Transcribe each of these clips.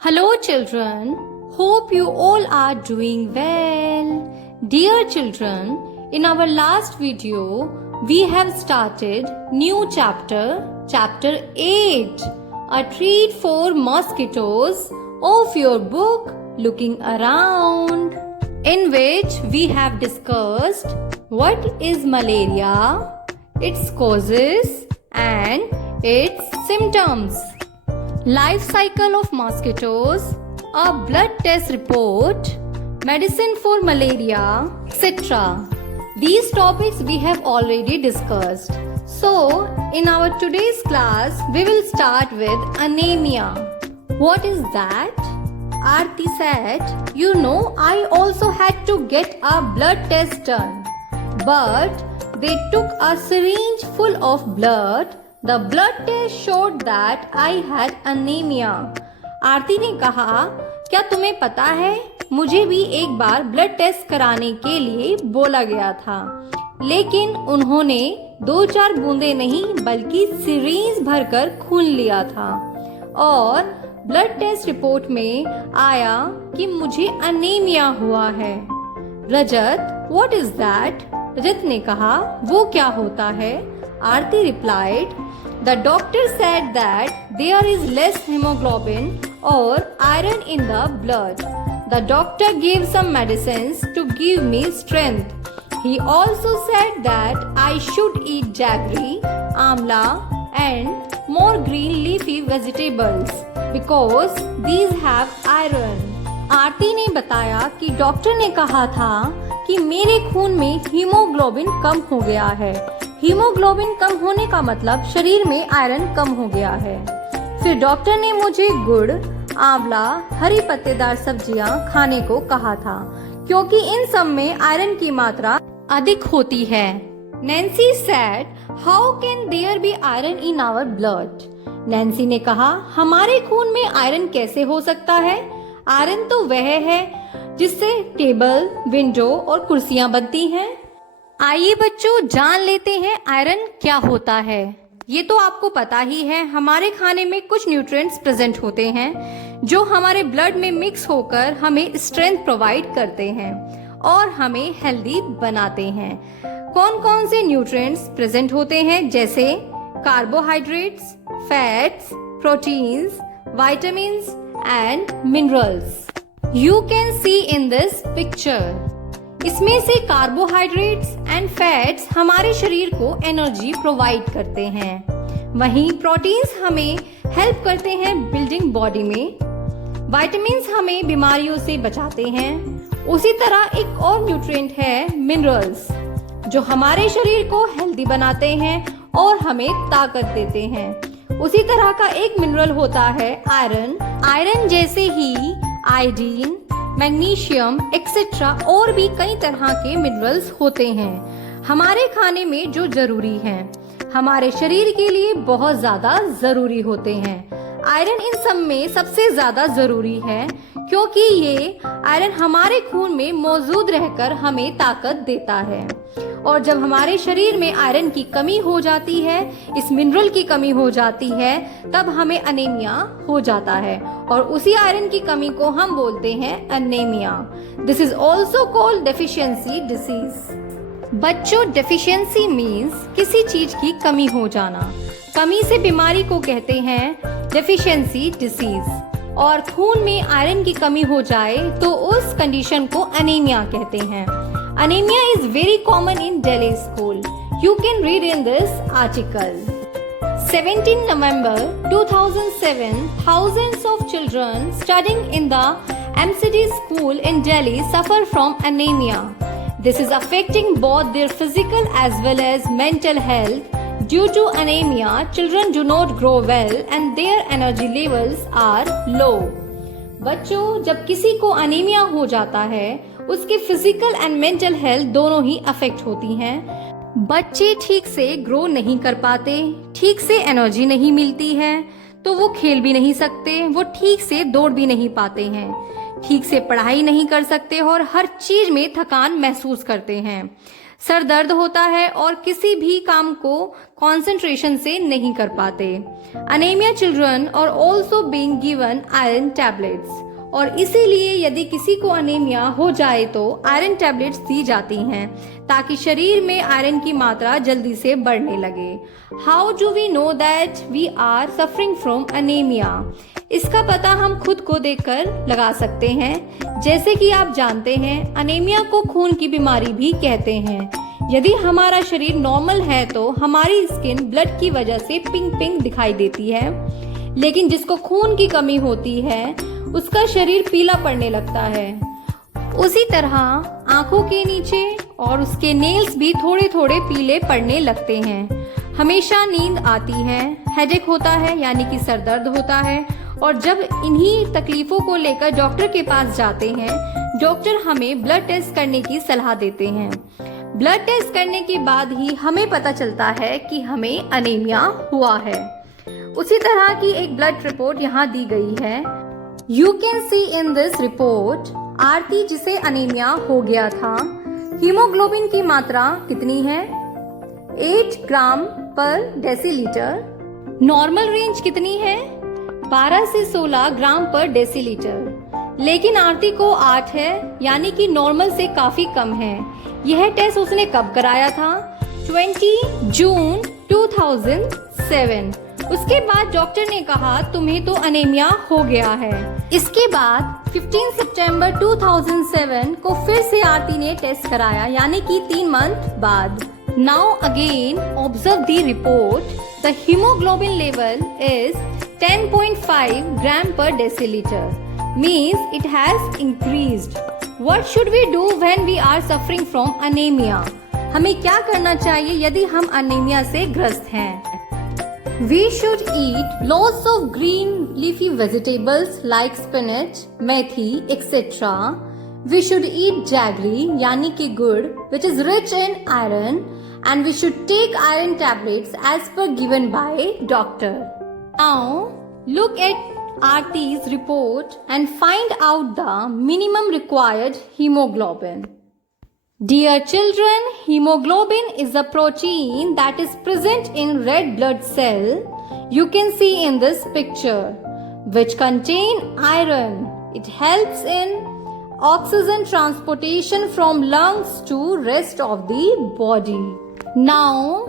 Hello, children. Hope you all are doing well. Dear children, in our last video, we have started new chapter 8, a treat for mosquitoes of your book Looking Around, in which we have discussed what is malaria, its causes and its symptoms. Life cycle of mosquitoes, a blood test report, medicine for malaria, etc. These topics we have already discussed. So, in our today's class, we will start with anemia. What is that? Aarti said, I also had to get a blood test done. But they took a syringe full of blood. The blood test showed that I had anemia. आरती ने कहा, क्या तुम्हें पता है, मुझे भी एक बार blood test कराने के लिए बोला गया था, लेकिन उन्होंने 2-4 बूंदे नहीं बल्कि सिरिंज भरकर खून लिया था और ब्लड टेस्ट रिपोर्ट में आया कि मुझे अनीमिया हुआ है। रजत, व्हाट इज दैट? रजत ने कहा, वो क्या होता है? आरती replied, the doctor said that there is less hemoglobin or iron in the blood. The doctor gave some medicines to give me strength. He also said that I should eat jaggery, amla and more green leafy vegetables because these have iron. आरती ने बताया कि doctor ने कहा था कि मेरे खून में हीमोग्लोबिन कम हो गया है। हीमोग्लोबिन कम होने का मतलब शरीर में आयरन कम हो गया है। फिर डॉक्टर ने मुझे गुड़, आंवला, हरी पत्तेदार सब्जियां खाने को कहा था, क्योंकि इन सब में आयरन की मात्रा अधिक होती है। Nancy said, how can there be iron in our blood? Nancy ने कहा, हमारे खून में आयरन कैसे हो सकता है? आयरन तो वह है जिससे टेबल, विंडो और कुर्सियां बनती हैं। आइए बच्चों, जान लेते हैं आयरन क्या होता है। ये तो आपको पता ही है, हमारे खाने में कुछ न्यूट्रिएंट्स प्रेजेंट होते हैं जो हमारे ब्लड में मिक्स होकर हमें स्ट्रेंथ प्रोवाइड करते हैं और हमें हेल्दी बनाते हैं। कौन कौन से न्यूट्रिएंट्स प्रेजेंट होते हैं? जैसे carbohydrates, fats, proteins, vitamins and minerals. You can see in this picture. इसमें से कार्बोहाइड्रेट्स एंड फैट्स हमारे शरीर को एनर्जी प्रोवाइड करते हैं, वहीं प्रोटीन्स हमें हेल्प करते हैं बिल्डिंग बॉडी में, विटामिन्स हमें बीमारियों से बचाते हैं। उसी तरह एक और न्यूट्रिएंट है मिनरल्स, जो हमारे शरीर को हेल्दी बनाते हैं और हमें ताकत देते हैं। उसी तरह का एक मिनरल होता है आयरन। आयरन जैसे ही आयोडीन, मैग्नीशियम एक्सेट्रा और भी कई तरह के मिनरल्स होते हैं हमारे खाने में जो जरूरी हैं, हमारे शरीर के लिए बहुत ज्यादा जरूरी होते हैं। आयरन इन सब में सबसे ज्यादा जरूरी है, क्योंकि ये आयरन हमारे खून में मौजूद रहकर हमें ताकत देता है। और जब हमारे शरीर में आयरन की कमी हो जाती है, इस मिनरल की कमी हो जाती है, तब हमें अनीमिया हो जाता है और उसी आयरन की कमी को हम बोलते हैं anaemia. This is also called deficiency disease. बच्चों, डेफिशिएंसी मीन्स किसी चीज की कमी हो जाना। कमी से बीमारी को कहते हैं डेफिशिएंसी डिसीज। और खून में आयरन की कमी हो जाए तो उस कंडीशन को अनीमिया कहते हैं। Anemia is very common in Delhi school. You can read in this article. 17 November 2007, thousands of children studying in the MCD school in Delhi suffer from anemia. This is affecting both their physical as well as mental health. Due to anemia, children do not grow well and their energy levels are low. बच्चों, जब किसी को anaemia हो जाता है, उसके physical and mental health दोनों ही affect होती हैं। बच्चे ठीक से ग्रो नहीं कर पाते, ठीक से एनर्जी नहीं मिलती है, तो वो खेल भी नहीं सकते, वो ठीक से दौड़ भी नहीं पाते हैं, ठीक से पढ़ाई नहीं कर सकते और हर चीज में थकान महसूस करते हैं। सर दर्द होता है और किसी भी काम को कंसंट्रेशन से नहीं कर पाते। Anaemia children are also being given iron tablets, और इसीलिए यदि किसी को अनीमिया हो जाए तो आयरन टैबलेट्स दी जाती हैं ताकि शरीर में आयरन की मात्रा जल्दी से बढ़ने लगे। How do we know that we are suffering from anaemia? इसका पता हम खुद को देखकर लगा सकते हैं। जैसे कि आप जानते हैं, अनीमिया को खून की बीमारी भी कहते हैं। यदि हमारा शरीर नॉर्मल है तो हमारी स्किन ब्लड की वजह से पिंक पिंक दिखाई देती है, लेकिन जिसको खून की कमी होती है उसका शरीर पीला पड़ने लगता है। उसी तरह आंखों के नीचे और उसके नेल्स भी थोड़े थोड़े पीले पड़ने लगते हैं। हमेशा नींद आती है, हेडेक होता है यानी कि सर दर्द होता है, और जब इन्हीं तकलीफों को लेकर डॉक्टर के पास जाते हैं, डॉक्टर हमें ब्लड टेस्ट करने की सलाह देते हैं। ब्लड टेस्ट करने के बाद ही हमें पता चलता है कि हमें अनीमिया हुआ है। उसी तरह की एक ब्लड रिपोर्ट यहाँ दी गई है। You can see in this report आरती जिसे अनीमिया हो गया था। हीमोग्लोबिन की मात्रा कितनी है? 8 ग्राम पर डेसीलीटर। नॉर्मल रेंज कितनी है? 12 से 16 ग्राम पर डेसीलीटर। लेकिन आरती को 8 है, यानी कि नॉर्मल से काफी कम है। यह टेस्ट उसने कब कराया था? 20 जून 2007। उसके बाद डॉक्टर ने कहा तुम्हें तो अनीमिया हो गया है। इसके बाद 15 सितंबर 2007 को फिर से आरती ने टेस्ट कराया, यानी कि 3 मंथ बाद। Now again observe the report. The haemoglobin level is 10.5 gram per decilitre, means it has increased. What should we do when we are suffering from anaemia? हमें क्या करना चाहिए यदि हम अनीमिया से ग्रस्त हैं? We should eat lots of green leafy vegetables like spinach, methi, etc. We should eat jaggery यानी कि गुड़, which is rich in iron, and we should take iron tablets as per given by doctor. Now look at Aarti's report and find out the minimum required hemoglobin. Dear children, hemoglobin is a protein that is present in red blood cell you can see in this picture, which contain iron. It helps in oxygen transportation from lungs to rest of the body. Now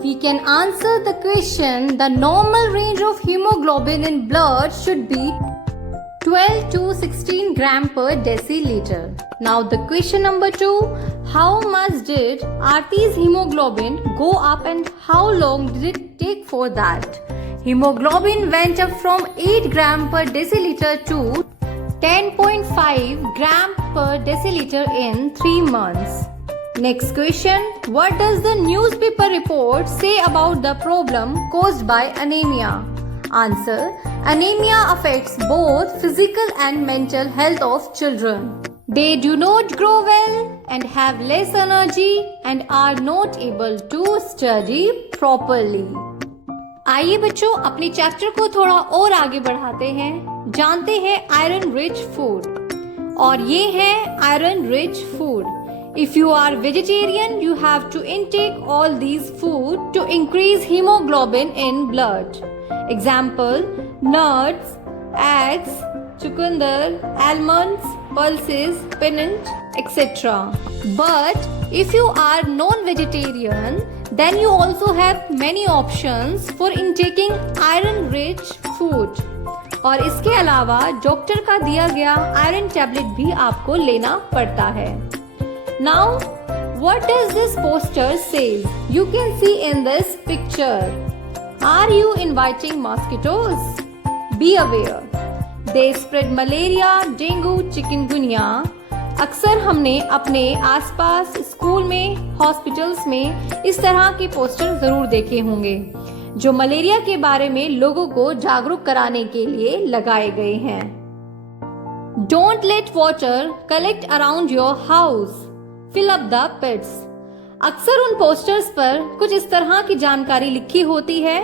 we can answer the question. The normal range of hemoglobin in blood should be 12 to 16 gram per deciliter. Now the question number 2, how much did Aarti's hemoglobin go up and how long did it take for that? Hemoglobin went up from 8 gram per deciliter to 10.5 gram per deciliter in 3 months. Next question, what does the newspaper report say about the problem caused by anemia? Answer, anemia affects both physical and mental health of children. They do not grow well and have less energy and are not able to study properly. आइए बच्चों, अपने chapter को थोड़ा और आगे बढ़ाते हैं। जानते हैं आयरन रिच फूड, और ये है iron rich food. If you are vegetarian, you have to intake all these food to increase hemoglobin in blood. Example, nuts, eggs, chucundar, almonds, pulses, peanut, etc. But if you are non-vegetarian, then you also have many options for intaking iron-rich food. और इसके अलावा doctor का दिया गया iron tablet भी आपको लेना पड़ता है। Now, what does this poster say? You can see in this picture. Are you inviting mosquitoes? Be aware. They spread malaria, dengue, chikungunya. अक्सर हमने अपने आसपास स्कूल में, हॉस्पिटल्स में इस तरह के पोस्टर जरूर देखे होंगे जो मलेरिया के बारे में लोगों को जागरूक कराने के लिए लगाए गए हैं। Don't let water collect around your house. Fill up the pits. अक्सर उन पोस्टर्स पर कुछ इस तरह की जानकारी लिखी होती है,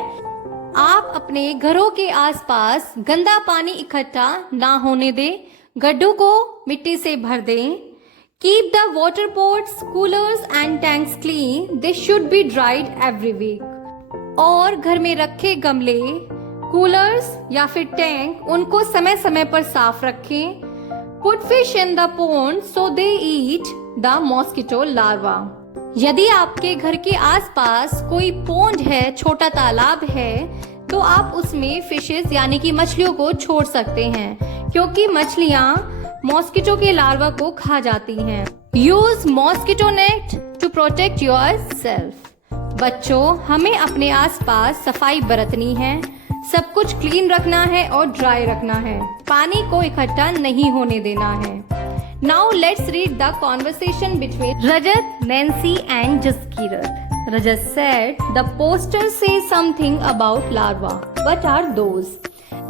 आप अपने घरों के आसपास गंदा पानी इकट्ठा ना होने दें, गड्ढों को मिट्टी से भर दें, Keep the water pots, coolers and tanks clean. They should be dried every week. और घर में रखे गमले, कूलर्स या फिर टैंक उनको समय समय पर साफ रखें. Put fish in the pond so they eat the mosquito larva. यदि आपके घर के आसपास कोई पोंड है, छोटा तालाब है, तो आप उसमें फिशेस यानी कि मछलियों को छोड़ सकते हैं, क्योंकि मछलियां मॉस्किटो के लार्वा को खा जाती हैं. Use mosquito net to protect yourself. बच्चों, हमें अपने आसपास सफाई बरतनी है, सब कुछ क्लीन रखना है और ड्राई रखना है. पानी को इकट्ठा नहीं होने देना है. Now let's read the conversation between Rajat, Nancy and Jaskirat. Rajat said, the poster says something about larva. What are those?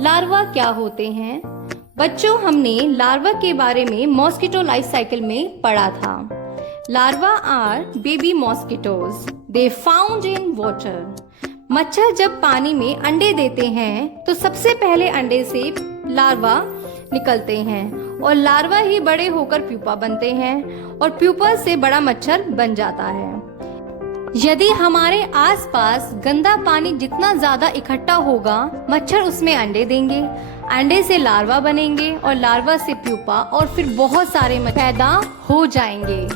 Larva क्या होते हैं? बच्चों, हमने लार्वा के बारे में मॉस्किटो लाइफ साइकिल में पढ़ा था. Larva are baby mosquitoes. They found in water. मच्छर जब पानी में अंडे देते हैं तो सबसे पहले अंडे से लार्वा निकलते हैं और लार्वा ही बड़े होकर प्यूपा बनते हैं और प्यूपा से बड़ा मच्छर बन जाता है. यदि हमारे आसपास गंदा पानी जितना ज्यादा इकट्ठा होगा, मच्छर उसमें अंडे देंगे, अंडे से लार्वा बनेंगे और लार्वा से प्यूपा और फिर बहुत सारे मच्छर पैदा हो जाएंगे.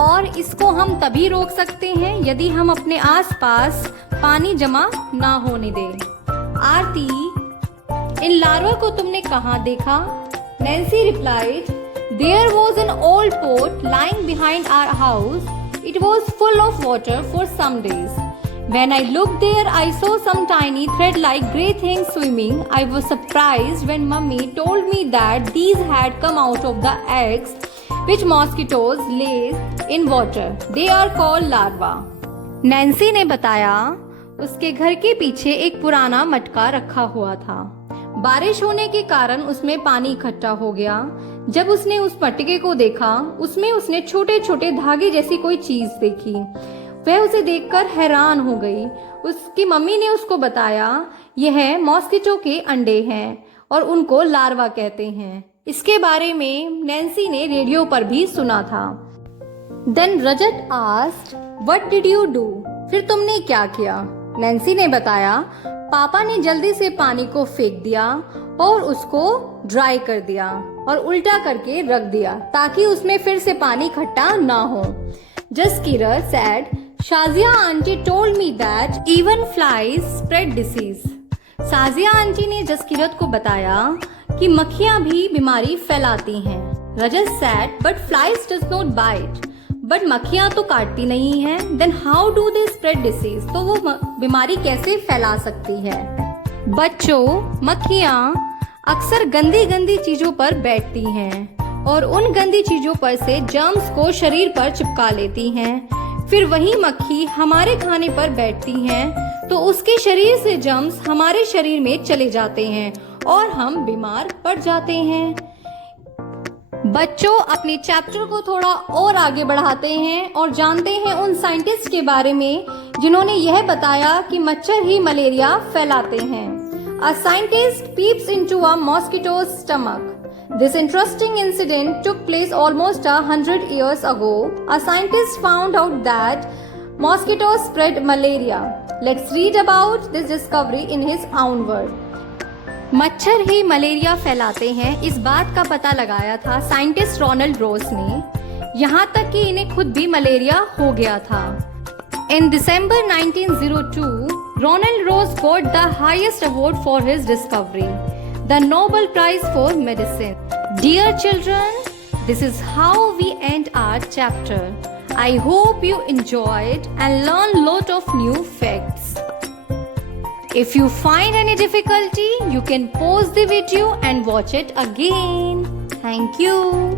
और इसको हम तभी रोक सकते हैं यदि हम अपने आसपास पानी जमा ना होने दें. आरती, इन लार्वा को तुमने कहाँ देखा? Nancy replied, there was an old pot lying behind our house. It was full of water for some days. When I looked there, I saw some tiny thread-like grey things swimming. I was surprised when Mummy told me that these had come out of the eggs which mosquitoes lay in water. They are called larvae. Nancy ने बताया, उसके घर के पीछे एक पुराना मटका रखा हुआ था. बारिश होने के कारण उसमें पानी इकट्ठा हो गया. जब उसने उस मटके को देखा, उसमें उसने छोटे छोटे धागे जैसी कोई चीज देखी. वह उसे देखकर हैरान हो गई. उसकी मम्मी ने उसको बताया, यह मॉस्किटो के अंडे हैं और उनको लार्वा कहते हैं. इसके बारे में नैन्सी ने रेडियो पर भी सुना था. Then Rajat asked, What did you do? फिर तुमने क्या किया? नैन्सी ने बताया, पापा ने जल्दी से पानी को फेंक दिया और उसको ड्राई कर दिया और उल्टा करके रख दिया ताकि उसमें फिर से पानी इकट्ठा ना हो. Jaskirat said, Shazia auntie told me that even flies spread disease. Sajiya aunty ने जसकीरत को बताया कि मक्खियां भी बीमारी फैलाती हैं. रजत said, but flies does not bite. But मक्खियां तो काटती नहीं हैं. Then how do they spread disease? तो वो बीमारी कैसे फैला सकती है? बच्चों, मक्खियां अक्सर गंदी गंदी चीजों पर बैठती हैं और उन गंदी चीजों पर से जर्म्स को शरीर पर चिपका लेती हैं. फिर वही मक्खी हमारे खाने पर बैठती हैं तो उसके शरीर से जर्म्स हमारे शरीर में चले जाते हैं और हम बीमार पड़ जाते हैं. बच्चों, अपने चैप्टर को थोड़ा और आगे बढ़ाते हैं और जानते हैं उन साइंटिस्ट के बारे में जिन्होंने यह बताया कि मच्छर ही मलेरिया फैलाते हैं. A scientist peeps into a mosquito's stomach. This interesting incident took place almost 100 years ago. A scientist found out that mosquitoes spread malaria. Let's read about this discovery in his own word. मच्छर ही malaria फैलाते हैं, इस बात का पता लगाया था scientist Ronald रोज ने. यहाँ तक कि इन्हें खुद भी मलेरिया हो गया था. In December 1902, Ronald Rose got the highest award for his discovery, the Nobel Prize for Medicine. Dear children, this is how we end our chapter. I hope you enjoyed and learned lot of new facts. If you find any difficulty, you can pause the video and watch it again. Thank you.